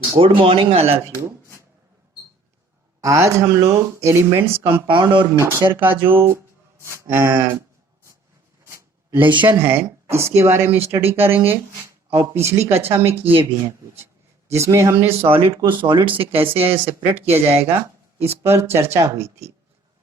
Good morning all of you. आज हम लोग एलिमेंट्स कंपाउंड और मिक्सचर का जो लेसन है इसके बारे में स्टडी करेंगे और पिछली कक्षा में किए भी हैं कुछ, जिसमें हमने सॉलिड को सॉलिड से कैसे सेपरेट किया जाएगा इस पर चर्चा हुई थी।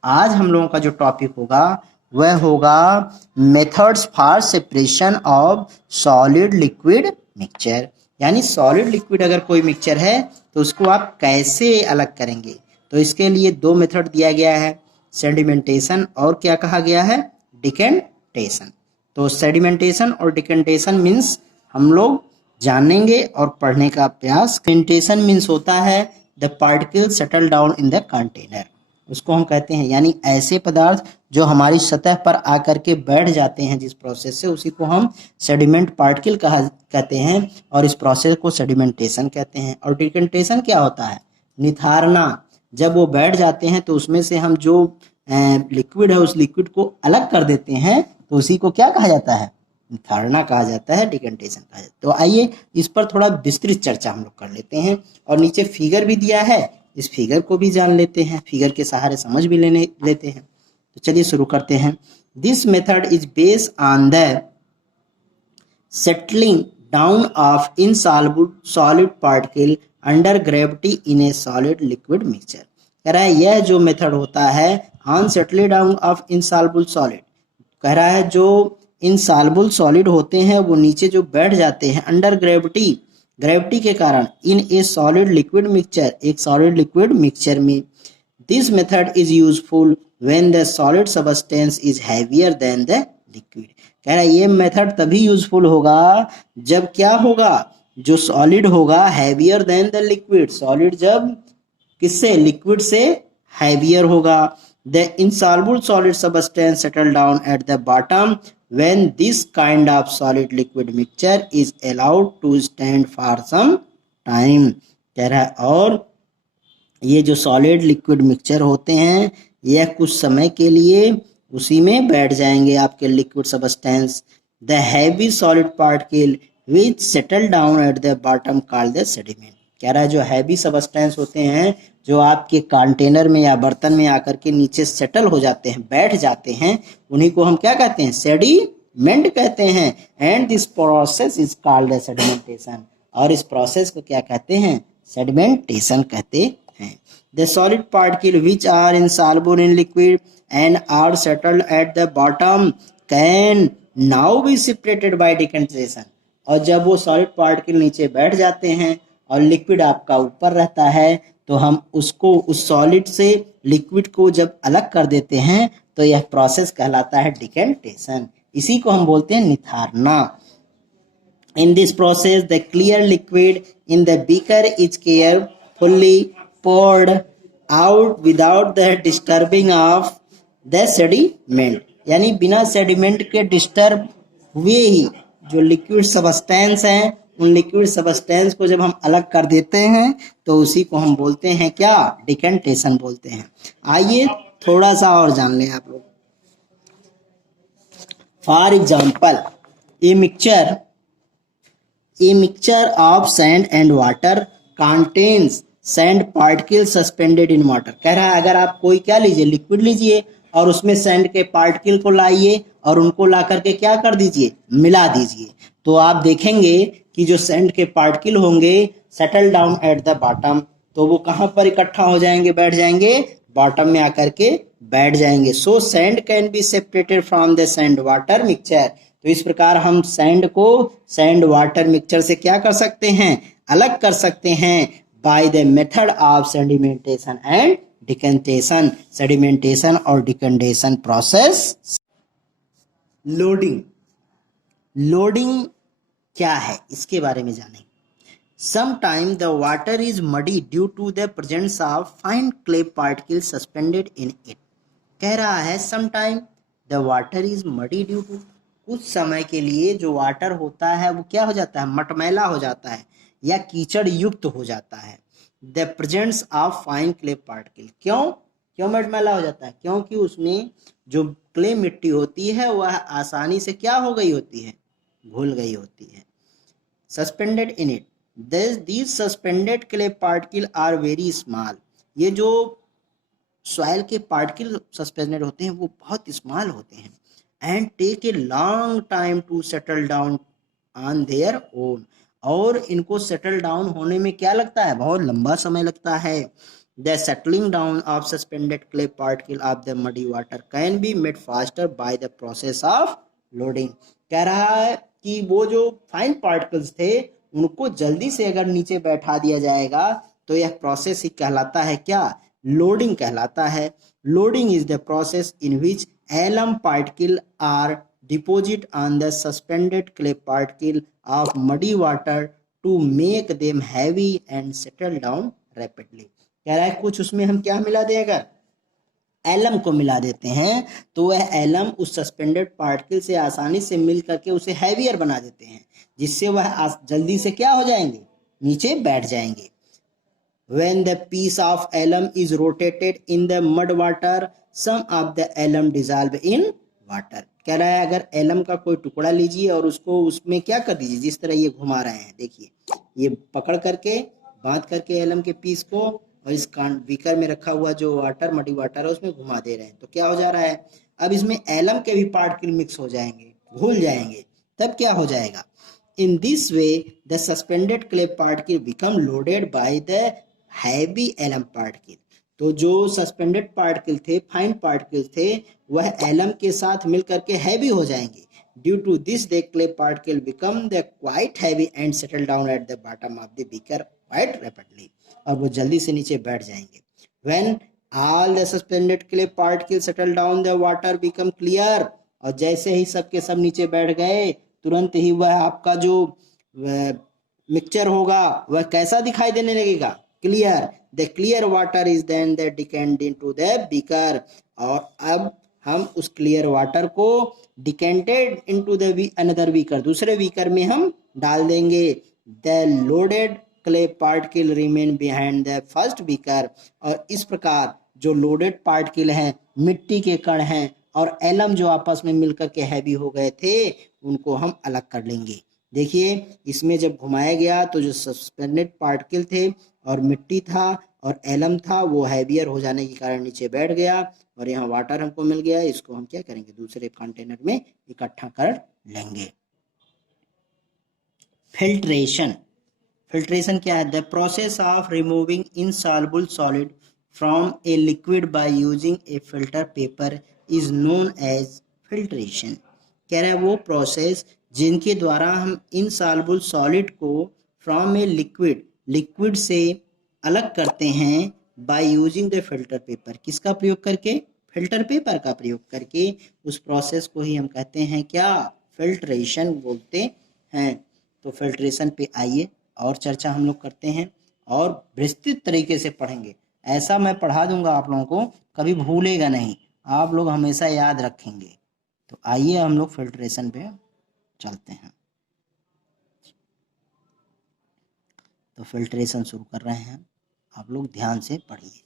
आज हम लोगों का जो टॉपिक होगा वह होगा methods for separation of solid liquid mixture. यानी सॉलिड लिक्विड अगर कोई मिक्सचर है तो उसको आप कैसे अलग करेंगे। तो इसके लिए दो मेथड दिया गया है, सेडिमेंटेशन और क्या कहा गया है, डिकेंटेशन। तो सेडिमेंटेशन और डिकेंटेशन मीन्स हम लोग जानेंगे और पढ़ने का प्रयास। सेडिमेंटेशन मीन्स होता है the particle settle down in the container, उसको हम कहते हैं यानी ऐसे पदार्थ जो हमारी सतह पर आकर के बैठ जाते हैं जिस प्रोसेस से, उसी को हम सेडिमेंट पार्टिकल कहते हैं और इस प्रोसेस को सेडिमेंटेशन कहते हैं। और डिकेंटेशन क्या होता है, निथारना। जब वो बैठ जाते हैं तो उसमें से हम जो लिक्विड है उस लिक्विड को अलग कर देते हैं तो उसी को क्या कहा जाता है, निथारना कहा जाता है, डिकेंटेशन कहा जाता है। तो आइए इस पर थोड़ा विस्तृत चर्चा हम लोग कर लेते हैं और नीचे फिगर भी दिया है, इस फिगर को भी जान लेते हैं, फिगर के सहारे समझ भी लेते हैं। तो चलिए शुरू करते हैं। This method is based on the settling down of insoluble solid particle under gravity in A solid liquid mixture. कह रहा है यह जो मेथड होता है on settling down of insoluble solid, कह रहा है जो इनसॉल्युबल सॉलिड होते हैं वो नीचे जो बैठ जाते हैं अंडर ग्रेविटी, ग्रेविटी के कारण इन ए सॉलिड लिक्विड मिक्सचर, एक सॉलिड लिक्विड मिक्सचर में। This method is useful when the solid substance is heavier than the liquid. कह रहा है ये मेथड तभी यूजफुल होगा जब क्या होगा, जो सॉलिड होगा heavier than the liquid, solid जब किससे, लिक्विड से हैवियर होगा। The insoluble solid substance settle down at the bottom when this kind of solid liquid mixture is allowed to stand for some time। कह रहा है और ये जो सॉलिड लिक्विड मिक्सचर होते हैं यह कुछ समय के लिए उसी में बैठ जाएंगे आपके liquid substance. The heavy solid particle which settle down at the bottom called the sediment. कह रहा है जो हैवी सब्सटेंस होते हैं जो आपके कंटेनर में या बर्तन में आकर के नीचे सेटल हो जाते हैं, बैठ जाते हैं, उन्हीं को हम क्या कहते हैं, सेडिमेंट कहते हैं। And this process is called sedimentation, और इस प्रोसेस को क्या कहते हैं, सेडिमेंटेशन कहते हैं। The solid particle which are insoluble in liquid and are settled at the bottom can now be separated by decantation. और जब वो सॉलिड पार्टिकल नीचे बैठ जाते हैं और लिक्विड आपका ऊपर रहता है तो हम उसको, उस सॉलिड से लिक्विड को जब अलग कर देते हैं तो यह प्रोसेस कहलाता है डिकेंटेशन, इसी को हम बोलते हैं निथारना। In this process the clear liquid in the beaker is carefully poured out without the disturbing of the sediment। यानी बिना सेडिमेंट के डिस्टर्ब हुए ही जो लिक्विड सब्सटेंस हैं उन लिक्विड सब्सटेंस को जब हम अलग कर देते हैं तो उसी को हम बोलते हैं क्या, डिकेंटेशन बोलते हैं। आइए थोड़ा सा और जान लें आप लोग। For example a mixture of sand and water contains sand particle suspended in water. कह रहा है अगर आप कोई क्या लीजिए, लिक्विड लीजिए और उसमें सैंड के पार्टिकल को लाइए और उनको ला करके क्या कर दीजिए, मिला दीजिए, तो आप देखेंगे कि जो सैंड के पार्टिकल होंगे settle down at the bottom, तो वो कहाँ पर इकट्ठा हो जाएंगे, बैठ जाएंगे, बॉटम में आकर के बैठ जाएंगे। So sand can be separated from the sand water mixture. तो इस प्रकार हम सैंड को सैंड वाटर मिक्सचर से क्या कर सकते हैं, अलग कर सकते हैं by the method of sedimentation and decantation। sedimentation और decantation process। लोडिंग क्या है इसके बारे में जानें। Sometimes the water is muddy due to the presence of fine clay particles suspended in it। कह रहा है sometime the water is muddy due to, कुछ समय के लिए जो वाटर होता है वो क्या हो जाता है, मटमैला हो जाता है या कीचड़ युक्त हो जाता है। The presence of fine clay particle, क्यों मटमैला हो जाता है, क्योंकि उसमें जो क्ले मिट्टी होती है वह आसानी से क्या हो गई होती है, घुल गई होती है। Suspended in it, These suspended clay particles are very small. ये जो सॉइल के पार्टिकल सस्पेंडेड होते हैं वो बहुत स्मॉल होते हैं and take a long time to settle down on their own, और इनको सेटल डाउन होने में क्या लगता है, बहुत लंबा समय लगता है. The settling down of suspended clay particle of the muddy water can be made faster bye the process of loading. कह रहा है कि वो जो फाइन पार्टिकल्स थे उनको जल्दी से अगर नीचे बैठा दिया जाएगा तो यह प्रोसेस ही कहलाता है क्या, लोडिंग कहलाता है. Loading is the process in which alum particle are deposit on the suspended clay particle of muddy water to make them heavy and settle down rapidly. कह रहा है कुछ उसमें हम क्या मिला दें, अगर एलम को मिला देते हैं तो वह एलम उस सस्पेंडेड पार्टिकल से आसानी से मिल करके उसे हैवियर बना देते हैं, जिससे वह जल्दी से क्या हो जाएंगे, नीचे बैठ जाएंगे. When the piece of alum is rotated in the mud water, some of the alum dissolve in water. कह रहा है अगर एलम का कोई टुकड़ा लीजिए और उसको उसमें क्या कर दीजिए, जिस तरह ये घुमा रहे हैं, देखिए ये पकड़ करके बांध करके एलम के पीस को और इस बीकर में रखा हुआ जो वाटर मडी वाटर है उसमें घुमा दे रहे हैं, तो क्या हो जा रहा है, अब इसमें एलम के भी पार्टिकल मिक्स हो जाएंगे, घुल जाएंगे, तब क्या हो जाएगा. In this way, the suspended clay particle become loaded by the heavy alum particle. तो जो सस्पेंडेड पार्टिकल थे, फाइन पार्टिकल थे, वह एलम के साथ मिलकर के हैवी हो जाएंगे. Due to this the clay particle become the quite heavy and settle down at the bottom of the beaker quite rapidly, और वो जल्दी से नीचे बैठ जाएंगे. When all the suspended clay particle settle down the water become clear, और जैसे ही सब के सब नीचे बैठ गए तुरंत ही वह आपका जो मिक्सचर होगा वह कैसा दिखाई देने लगेगा, clear. The clear water is then the decant into the beaker, और अब हम उस क्लियर वाटर को decanted into the another beaker, दूसरे बीकर में हम डाल देंगे. The loaded clay particle remain behind the first beaker, और इस प्रकार जो लोडेड पार्टिकल हैं, मिट्टी के कण हैं और एलम जो आपस में मिलकर के हैवी हो गए थे उनको हम अलग कर लेंगे. देखिए इसमें जब घुमाया गया तो जो सस्पेंडेड पार्टिकल थे और मिट्टी था और एलम था वो हैवियर हो जाने के कारण नीचे बैठ गया, और यहाँ वाटर हमको मिल गया, इसको हम क्या करेंगे, दूसरे कंटेनर में इकट्ठा कर लेंगे. फिल्ट्रेशन. फिल्ट्रेशन क्या है, the process of removing insoluble solid from a liquid by using a filter paper is known as filtration. कह रहा है वो प्रोसेस जिनके द्वारा हम इनसॉल्युबल सॉलिड को फ्रॉम ए लिक्विड से अलग करते हैं by using the filter paper. किसका प्रयोग करके, फिल्टर पेपर का प्रयोग करके. उस प्रोसेस को ही हम कहते हैं क्या, फिल्ट्रेशन बोलते हैं. तो फिल्ट्रेशन पे आइए और चर्चा हम लोग करते हैं और विस्तृत तरीके से पढ़ेंगे. ऐसा मैं पढ़ा दूंगा आप लोगों को, कभी भूलेगा नहीं, आप लोग हमेशा याद रखेंगे. तो आइए हम लोग फिल्ट्रेशन पे चलते हैं. तो फिल्ट्रेशन शुरू कर रहे हैं, आप लोग ध्यान से पढ़िए.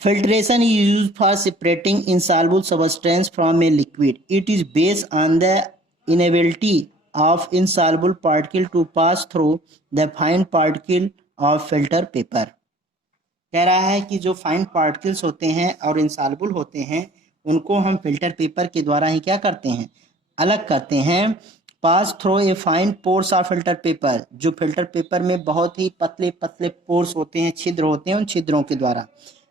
Filtration is used for separating insoluble substance from a liquid. It is based on the inability of insoluble particle to pass through the fine particle of filter paper. कह रहा है कि जो फाइन पार्टिकल्स होते हैं और इंसॉल्युबल होते हैं उनको हम फिल्टर पेपर के द्वारा ही क्या करते हैं, अलग करते हैं. Pass through a fine pores of filter paper, जो फिल्टर पेपर में बहुत ही पतले पतले पोर्स होते हैं, छिद्र होते हैं, उन छिद्रों के द्वारा.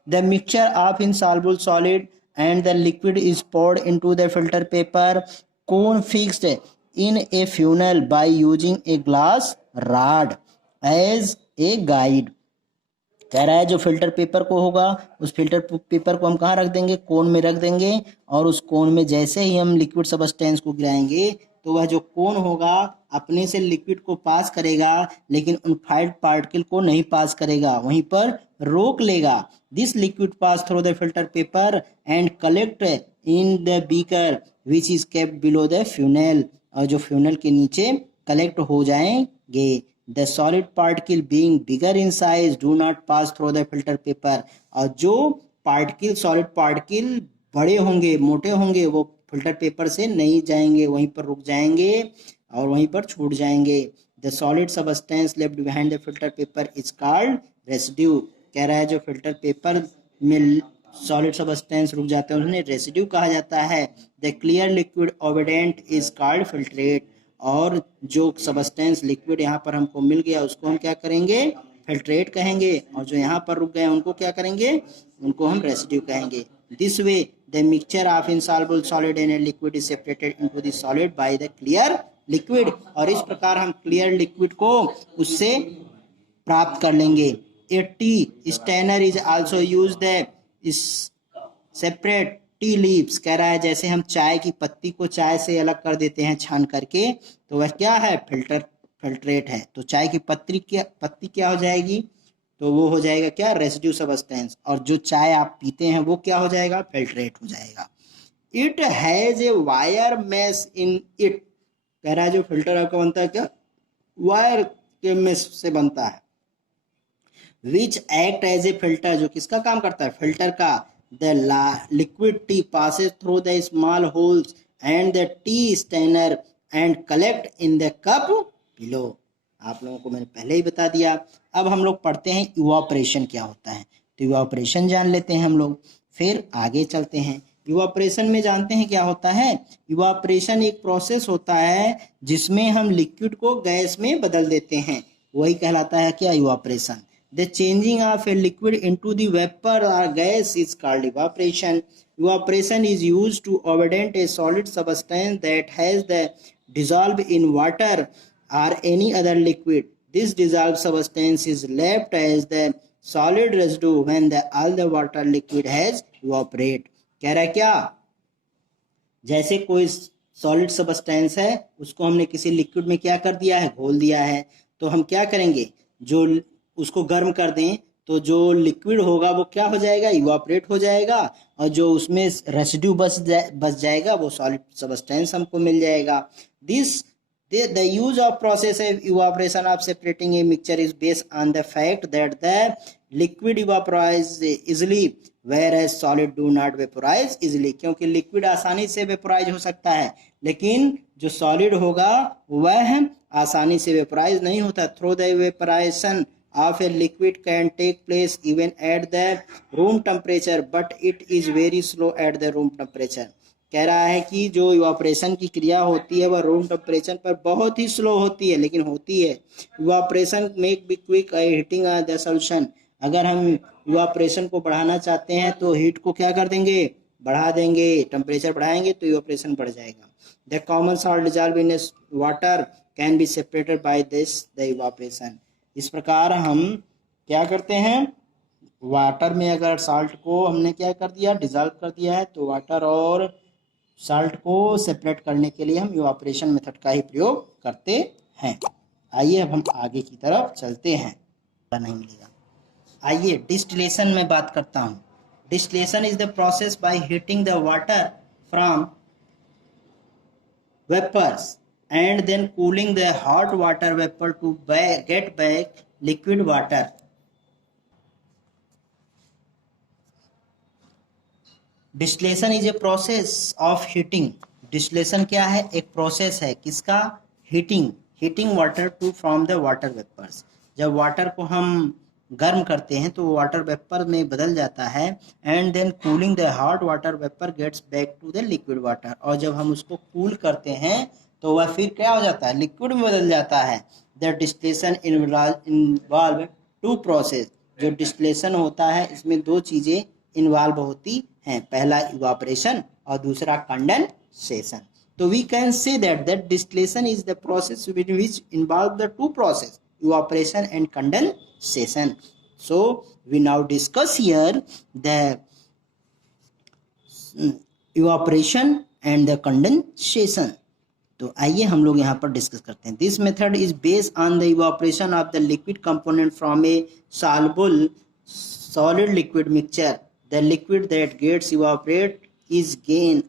The mixture of insoluble solid and the liquid is poured into the filter paper cone fixed in a funnel by using a glass rod as a guide. कह रहा है जो फिल्टर पेपर को होगा उस फिल्टर पेपर को हम कहाँ रख देंगे, कोन में रख देंगे, और उस कोन में जैसे ही हम लिक्विड सब्सटेंस को गिराएंगे तो वह जो कोन होगा अपने से लिक्विड को पास करेगा लेकिन उन फाइन पार्टिकल को नहीं पास करेगा, वहीं पर रोक लेगा. This liquid pass through the filter paper and collect in the beaker which is kept below the funnel, और जो फ्यूनल के नीचे कलेक्ट हो जाएंगे. The solid particle being bigger in size do not pass through the filter paper, और जो particle solid particle बड़े होंगे, मोटे होंगे, वो फिल्टर पेपर से नहीं जाएंगे, वहीं पर रुक जाएंगे और वहीं पर छूट जाएंगे. The solid substance left behind the filter paper is called residue. कह रहा है जो फिल्टर पेपर में सॉलिड सबस्टेंस रुक जाते हैं उन्हें रेसिड्यू कहा जाता है। The clear liquid obedient is called filtrate. और जो सबस्टेंस लिक्विड यहाँ पर हमको मिल गया उसको हम क्या करेंगे, फिल्ट्रेट कहेंगे, और जो यहाँ पर रुक गए उनको क्या करेंगे, उनको हम रेसिड्यू कहेंगे। This way the mixture of insoluble solid and liquid is separated into the solid by the clear liquid. और इस प्रकार हम क्लियर लिक्विड को उससे प्राप्त कर लेंगे। A tea strainer is also used is separate tea leaves. कह रहा है जैसे हम चाय की पत्ती को चाय से अलग कर देते हैं छान करके, तो वह क्या है, फिल्ट्रेट है। तो चाय की पत्ती क्या हो जाएगी, तो वो हो जाएगा क्या, रेसिड्यू सबस्टेंस। और जो चाय आप पीते हैं वो क्या हो जाएगा, फिल्ट्रेट हो जाएगा। It has a wire mesh in it. कह रहा है जो फिल्टर आपका बनता है क्या, वायर के मेश से बनता है। Which act as a filter, जो किसका काम करता है, फिल्टर का। The liquid tea passes through the small holes and the tea strainer and collect in the cup below. आप लोगों को मैंने पहले ही बता दिया। अब हम लोग पढ़ते हैं इवापोरेशन क्या होता है। तो इवापोरेशन जान लेते हैं हम लोग, फिर आगे चलते हैं। इवापोरेशन में जानते हैं क्या होता है। इवापोरेशन एक प्रोसेस होता है जिसमें हम लिक्विड को गैस में बदल देते हैं, वही कहलाता है क्या, evaporation. The changing of a liquid into the vapor or gas is called evaporation. Evaporation is used to obtain a solid substance that has the dissolved in water or any other liquid. This dissolved substance is left as the solid residue when all the water liquid has evaporated. कह रहा है क्या, जैसे कोई solid substance है उसको हमने किसी लिक्विड में क्या कर दिया है, घोल दिया है, तो हम क्या करेंगे, जो उसको गर्म कर दें तो जो लिक्विड होगा वो क्या हो जाएगा, इवापोरेट हो जाएगा, और जो उसमें रेसिड्यू बच जाएगा वो सॉलिड सबस्टेंस हमको मिल जाएगा। This the use of process of evaporation of separating a mixture is based on the fact that the liquid evaporize easily whereas solid do not vaporize easily। क्योंकि लिक्विड आसानी से vaporise हो सकता है लेकिन जो सॉलिड होगा वह आसानी से वेपोराइज नहीं होता। Through the vaporisation of a liquid can take place even at the room temperature but it is very slow at the room temperature। कह रहा है कि जो इवापोरेशन की क्रिया होती है वह रूम टेम्परेचर पर बहुत ही स्लो होती है, लेकिन होती है। Evaporation make be quick heating the solution. अगर हम इवापोरेशन को बढ़ाना चाहते हैं तो हीट को क्या कर देंगे, बढ़ा देंगे, टेम्परेचर बढ़ाएंगे तो इवापोरेशन बढ़ जाएगा। The common salt dissolve in water can be separated by this the evaporation. इस प्रकार हम क्या करते हैं, वाटर में अगर साल्ट को हमने क्या कर दिया, डिजॉल्व कर दिया है, तो वाटर और साल्ट को सेपरेट करने के लिए हम इवापोरेशन मेथड का ही प्रयोग करते हैं। आइए अब हम आगे की तरफ चलते हैं, नहीं मिलेगा। आइए डिस्टिलेशन में बात करता हूँ। Distillation is the process by heating the water from vapours and then cooling the hot water vapor to get back liquid water। Distillation is a process of heating. Distillation क्या है, एक प्रोसेस है किसका, heating water to from the water vapours. जब water को हम गर्म करते हैं तो वाटर वेपर में बदल जाता है। And then cooling the hot water vapour gets back to the liquid water. और जब हम उसको कूल करते हैं तो वह फिर क्या हो जाता है, लिक्विड में बदल जाता है। The distillation involve two process. जो डिस्टिलेशन होता है इसमें दो चीज़ें इन्वॉल्व होती हैं, पहला इवापोरेशन और दूसरा कंडेंसेशन। तो we can say that distillation is the process which involve the two process, evaporation and condensation। So we now discuss here the evaporation and the condensation। तो आइए हम लोग यहाँ पर डिस्कस करते हैं। This method is based on the evaporation of the liquid component from a soluble solid liquid mixture. The liquid that gets evaporate is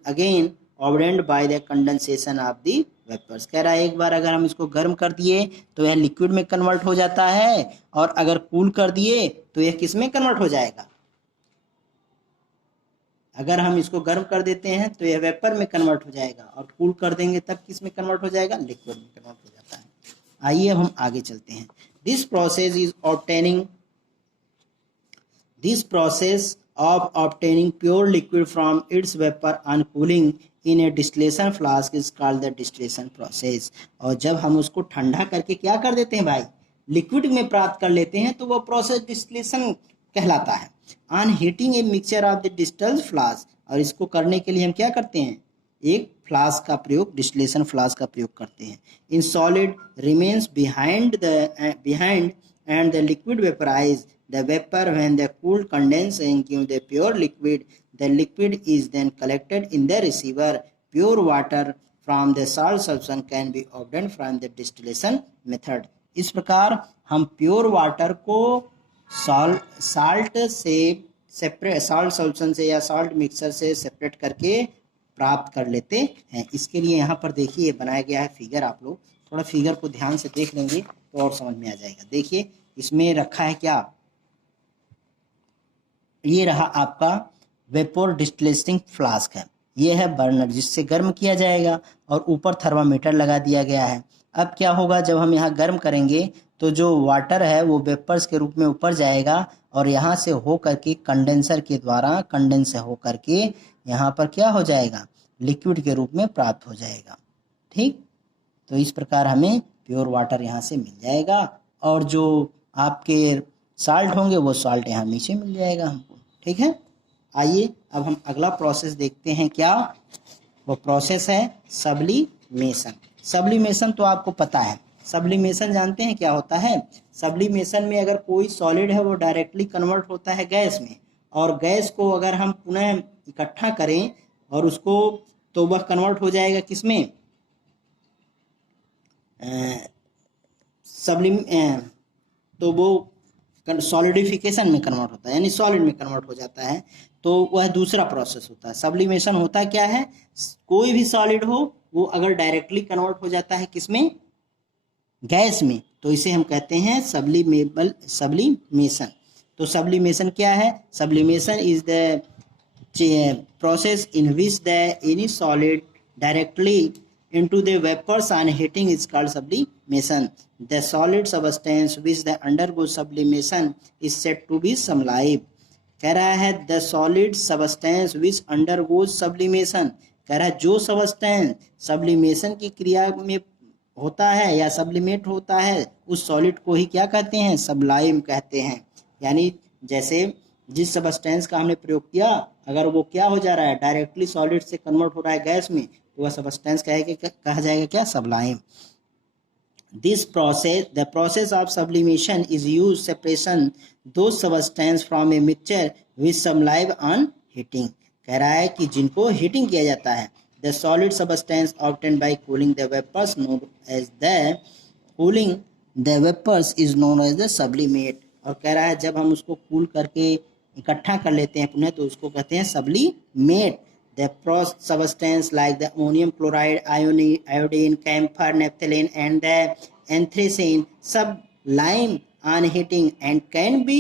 again obtained by the condensation of the vapors। कह रहा है एक बार अगर हम इसको गर्म कर दिए तो यह लिक्विड में कन्वर्ट हो जाता है, और अगर कूल कर दिए तो यह किस में कन्वर्ट हो जाएगा, अगर हम इसको गर्म कर देते हैं तो यह वेपर में कन्वर्ट हो जाएगा, और कूल कर देंगे तब किस में कन्वर्ट हो जाएगा, लिक्विड में कन्वर्ट हो जाता है। आइए अब हम आगे चलते हैं। This process is obtaining This process of obtaining pure liquid from its vapor on cooling in a distillation flask is called the distillation process। और जब हम उसको ठंडा करके क्या कर देते हैं भाई, लिक्विड में प्राप्त कर लेते हैं, तो वो प्रोसेस डिस्टिलेशन कहलाता है। On heating a mixture of the distilled flask, और इसको करने के लिए हम क्या करते हैं, एक फ्लास्क का प्रयोग, डिस्टिलेशन फ्लास्क का प्रयोग करते हैं। In solid remains behind and the liquid vaporize the vapor when the cool condense and give the pure liquid. The liquid is then collected in the receiver. Pure water from the salt solution can be obtained from the distillation method। इस प्रकार हम pure water को salt से separate, salt solution से या salt mixer से separate करके प्राप्त कर लेते हैं। इसके लिए यहाँ पर देखिए बनाया गया है फिगर, आप लोग थोड़ा फिगर को ध्यान से देख लेंगे तो और समझ में आ जाएगा। देखिए इसमें रखा है क्या, ये रहा आपका वेपोर डिस्टिलेटिंग फ्लास्क है, ये है बर्नर जिससे गर्म किया जाएगा और ऊपर थर्मामीटर लगा दिया गया है। अब क्या होगा, जब हम यहाँ गर्म करेंगे तो जो वाटर है वो वेपर्स के रूप में ऊपर जाएगा और यहाँ से हो करके कंडेंसर के द्वारा कंडेंस हो करके यहाँ पर क्या हो जाएगा, लिक्विड के रूप में प्राप्त हो जाएगा। ठीक, तो इस प्रकार हमें प्योर वाटर यहाँ से मिल जाएगा और जो आपके साल्ट होंगे वो साल्ट यहाँ नीचे मिल जाएगा हमको। ठीक है, आइए अब हम अगला प्रोसेस देखते हैं। क्या वो प्रोसेस है, सब्लिमेशन। सब्लिमेशन तो आपको पता है, सब्लिमेशन जानते हैं क्या होता है। सब्लिमेशन में अगर कोई सॉलिड है वो डायरेक्टली कन्वर्ट होता है गैस में, और गैस को अगर हम पुनः इकट्ठा करें और उसको, तो वह कन्वर्ट हो जाएगा किसमें, तो वो सॉलिडिफिकेशन में कन्वर्ट होता है, यानी सॉलिड में कन्वर्ट हो जाता है। तो वह दूसरा प्रोसेस होता है। सब्लिमेशन होता क्या है, कोई भी सॉलिड हो वो अगर डायरेक्टली कन्वर्ट हो जाता है किसमें, गैस में, तो इसे हम कहते हैं सब्लिमेशन। तो सब्लिमेशन क्या है, sublimation is the process in which the any solid directly into the vapors on heating is called sublimation. The solid substance which the undergoes sublimation is said to be sublime। कह रहा है the solid substance which undergoes sublimation, कह रहा है जो substance sublimation की क्रिया में होता है या सब्लिमेट होता है उस सॉलिड को ही क्या कहते हैं, सबलाइम कहते हैं। यानी जैसे जिस सबस्टेंस का हमने प्रयोग किया, अगर वो क्या हो जा रहा है, डायरेक्टली सॉलिड से कन्वर्ट हो रहा है गैस में, तो वह सबस्टेंस कहा जाएगा क्या, sublime. This process, the process of sublimation is use separation two substance from a mixture with sublime on heating. कह रहा है कि जिनको हीटिंग किया जाता है, the solid substance obtained by cooling the vapours known as the cooling the vapours is known as the sublimate. और कह रहा है जब हम उसको कूल करके इकट्ठा कर लेते हैं पुनः, तो उसको कहते हैं sublimate. The substance like the ammonium chloride, iodine, camphor, naphthalene and the anthracene sublime on heating and can be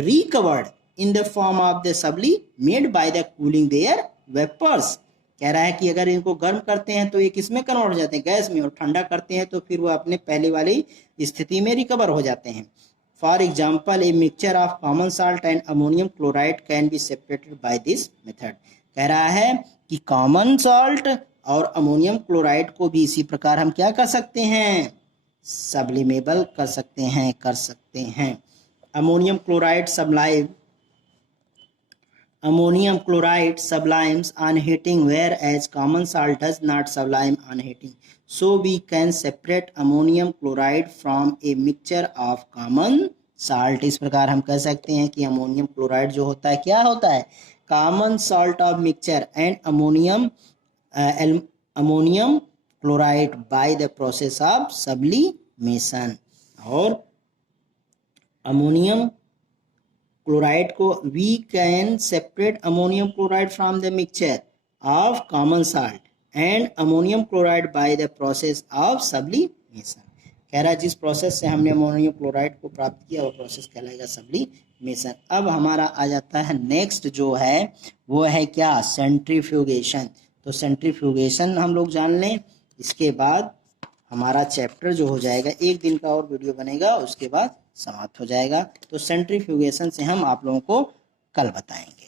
recovered in the form of the sublimate by the cooling their vapors। कह रहा है कि अगर इनको गर्म करते हैं तो ये किसमें कन्वर्ट हो जाते हैं, गैस में, और ठंडा करते हैं तो फिर वो अपने पहले वाली स्थिति में रिकवर हो जाते हैं। For example a mixture of common salt and ammonium chloride can be separated by this method. कह रहा है कि कॉमन सॉल्ट और अमोनियम क्लोराइड को भी इसी प्रकार हम क्या कर सकते हैं, सब्लिमेबल कर सकते हैं। Ammonium chloride sublime, ammonium chloride sublimes on heating whereas common salt does not sublime on heating, so we can separate ammonium chloride from a mixture of common salt। इस प्रकार हम कह सकते हैं कि अमोनियम क्लोराइड जो होता है क्या होता है, common salt of mixture and ammonium chloride by the process of sublimation. और अमोनियम क्लोराइड को we can separate ammonium chloride from the mixture of common salt and ammonium chloride by the process of sublimation. कह रहा है जिस process से हमने ammonium chloride को प्राप्त किया वो प्रोसेस कहलाएगा सब्लिमेशन। अब हमारा आ जाता है नेक्स्ट जो है वो है क्या, सेंट्रीफ्यूगेशन। तो सेंट्रीफ्यूगेशन हम लोग जान लें, इसके बाद हमारा चैप्टर जो हो जाएगा, एक दिन का और वीडियो बनेगा, उसके बाद समाप्त हो जाएगा। तो सेंट्रीफ्यूगेशन से हम आप लोगों को कल बताएंगे।